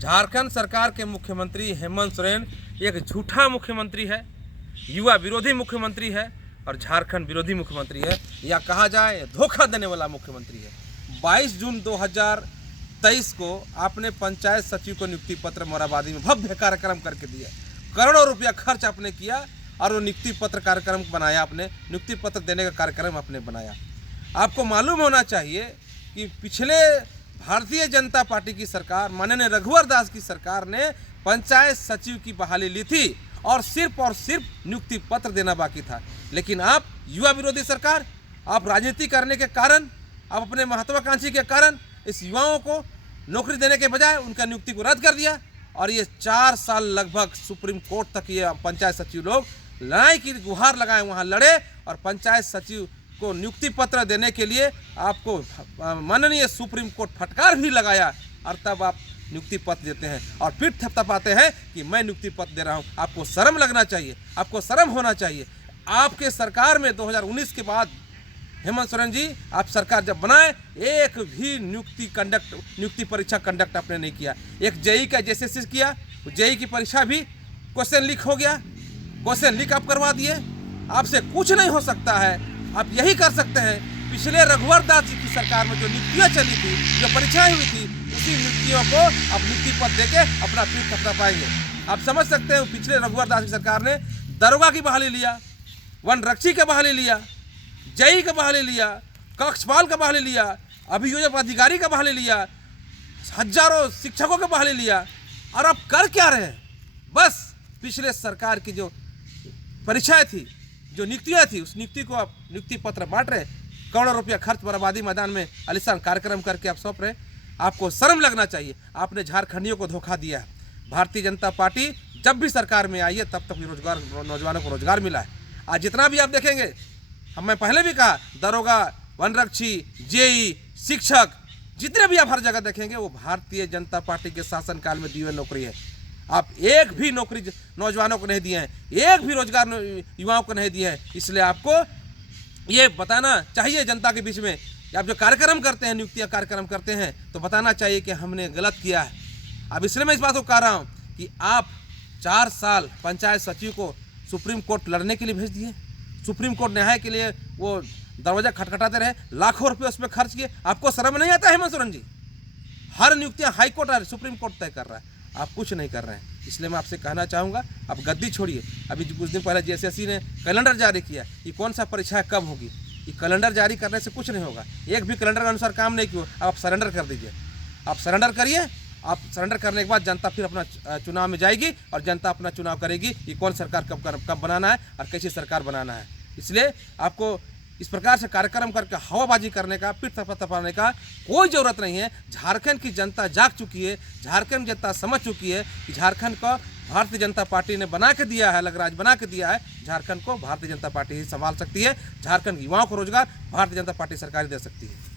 झारखंड सरकार के मुख्यमंत्री हेमंत सोरेन एक झूठा मुख्यमंत्री है, युवा विरोधी मुख्यमंत्री है और झारखंड विरोधी मुख्यमंत्री है, या कहा जाए धोखा देने वाला मुख्यमंत्री है। 22 जून 2023 को आपने पंचायत सचिव को नियुक्ति पत्र मोराबादी में भव्य कार्यक्रम करके दिया, करोड़ों रुपया खर्च आपने किया और वो नियुक्ति पत्र कार्यक्रम बनाया, आपने नियुक्ति पत्र देने का कार्यक्रम आपने बनाया। आपको मालूम होना चाहिए कि पिछले भारतीय जनता पार्टी की सरकार, माननीय रघुवर दास की सरकार ने पंचायत सचिव की बहाली ली थी और सिर्फ नियुक्ति पत्र देना बाकी था। लेकिन आप युवा विरोधी सरकार, आप राजनीति करने के कारण, आप अपने महत्वाकांक्षी के कारण इस युवाओं को नौकरी देने के बजाय उनका नियुक्ति को रद्द कर दिया और ये 4 साल लगभग सुप्रीम कोर्ट तक ये पंचायत सचिव लोग लड़ाई की गुहार लगाए, वहाँ लड़े और पंचायत सचिव को नियुक्ति पत्र देने के लिए आपको माननीय सुप्रीम कोर्ट फटकार भी लगाया और तब आप नियुक्ति पत्र देते हैं और फिर थपथपाते हैं कि मैं नियुक्ति पत्र दे रहा हूं। आपको शर्म लगना चाहिए, आपको शर्म होना चाहिए। आपके सरकार में 2019 के बाद हेमंत सोरेन जी, आप सरकार जब बनाए एक भी नियुक्ति परीक्षा कंडक्ट आपने नहीं किया। एक जेई का जैसे किया, जेई की परीक्षा भी क्वेश्चन लीक हो गया, क्वेश्चन लीक आप करवा दिए। आपसे कुछ नहीं हो सकता है, आप यही कर सकते हैं। पिछले रघुवर दास जी की सरकार में जो नियुक्तियाँ चली थी, जो परीक्षाएं हुई थी, उसी नियुक्तियों को आप नियुक्ति पत्र देके अपना पीठ थपथपा पाएंगे। आप समझ सकते हैं पिछले रघुवर दास की सरकार ने दरोगा की बहाली लिया, वन रक्षी का बहाली लिया, जेई का बहाली लिया, कक्षपाल का बहाली लिया, अभियोजक अधिकारी का बहाली लिया, हजारों शिक्षकों का बहाली लिया और अब कर क्या रहे हैं? बस पिछले सरकार की जो परीक्षाएं थी, जो नियुक्तियाँ थी, उस नियुक्ति को आप नियुक्ति पत्र बांट रहे, करोड़ों रुपया खर्च बराबादी मैदान में आलिशान कार्यक्रम करके आप सौंप रहे। आपको शर्म लगना चाहिए। आपने झारखंडियों को धोखा दिया है। भारतीय जनता पार्टी जब भी सरकार में आई है तब तक रोजगार, नौजवानों को रोजगार मिला है। आज जितना भी आप देखेंगे, मैं पहले भी कहा, दरोगा, वनरक्षी, जेई, शिक्षक, जितने भी आप हर जगह देखेंगे वो भारतीय जनता पार्टी के शासनकाल में दी हुई नौकरी है। आप एक भी नौकरी नौजवानों को नहीं दिए हैं, एक भी रोजगार युवाओं को नहीं दिए हैं। इसलिए आपको ये बताना चाहिए जनता के बीच में, आप जो कार्यक्रम करते हैं, नियुक्तियाँ कार्यक्रम करते हैं, तो बताना चाहिए कि हमने गलत किया है। अब इसलिए मैं इस बात को कह रहा हूँ कि आप 4 साल पंचायत सचिव को सुप्रीम कोर्ट लड़ने के लिए भेज दिए। सुप्रीम कोर्ट न्याय के लिए वो दरवाजा खटखटाते रहे, लाखों रुपये उस पर खर्च किए। आपको शर्म नहीं आता हेमंत सोरेन जी? हर नियुक्तियाँ हाई कोर्ट और सुप्रीम कोर्ट तय कर रहा है, आप कुछ नहीं कर रहे हैं। इसलिए मैं आपसे कहना चाहूँगा, आप गद्दी छोड़िए। अभी कुछ दिन पहले JSSC ने कैलेंडर जारी किया कि कौन सा परीक्षा कब होगी। ये कैलेंडर जारी करने से कुछ नहीं होगा, एक भी कैलेंडर के अनुसार काम नहीं किया। आप सरेंडर कर दीजिए, आप सरेंडर करिए। आप सरेंडर करने के बाद जनता फिर अपना चुनाव में जाएगी और जनता अपना चुनाव करेगी कि कौन सरकार कब बनाना है और कैसी सरकार बनाना है। इसलिए आपको इस प्रकार से कार्यक्रम करके हवाबाजी करने का, पीठ थपथपाने का कोई ज़रूरत नहीं है। झारखंड की जनता जाग चुकी है, झारखंड जनता समझ चुकी है कि झारखंड को भारतीय जनता पार्टी ने बना के दिया है, अलग राज्य बना के दिया है। झारखंड को भारतीय जनता पार्टी ही संभाल सकती है। झारखंड के युवाओं को रोजगार भारतीय जनता पार्टी सरकार दे सकती है।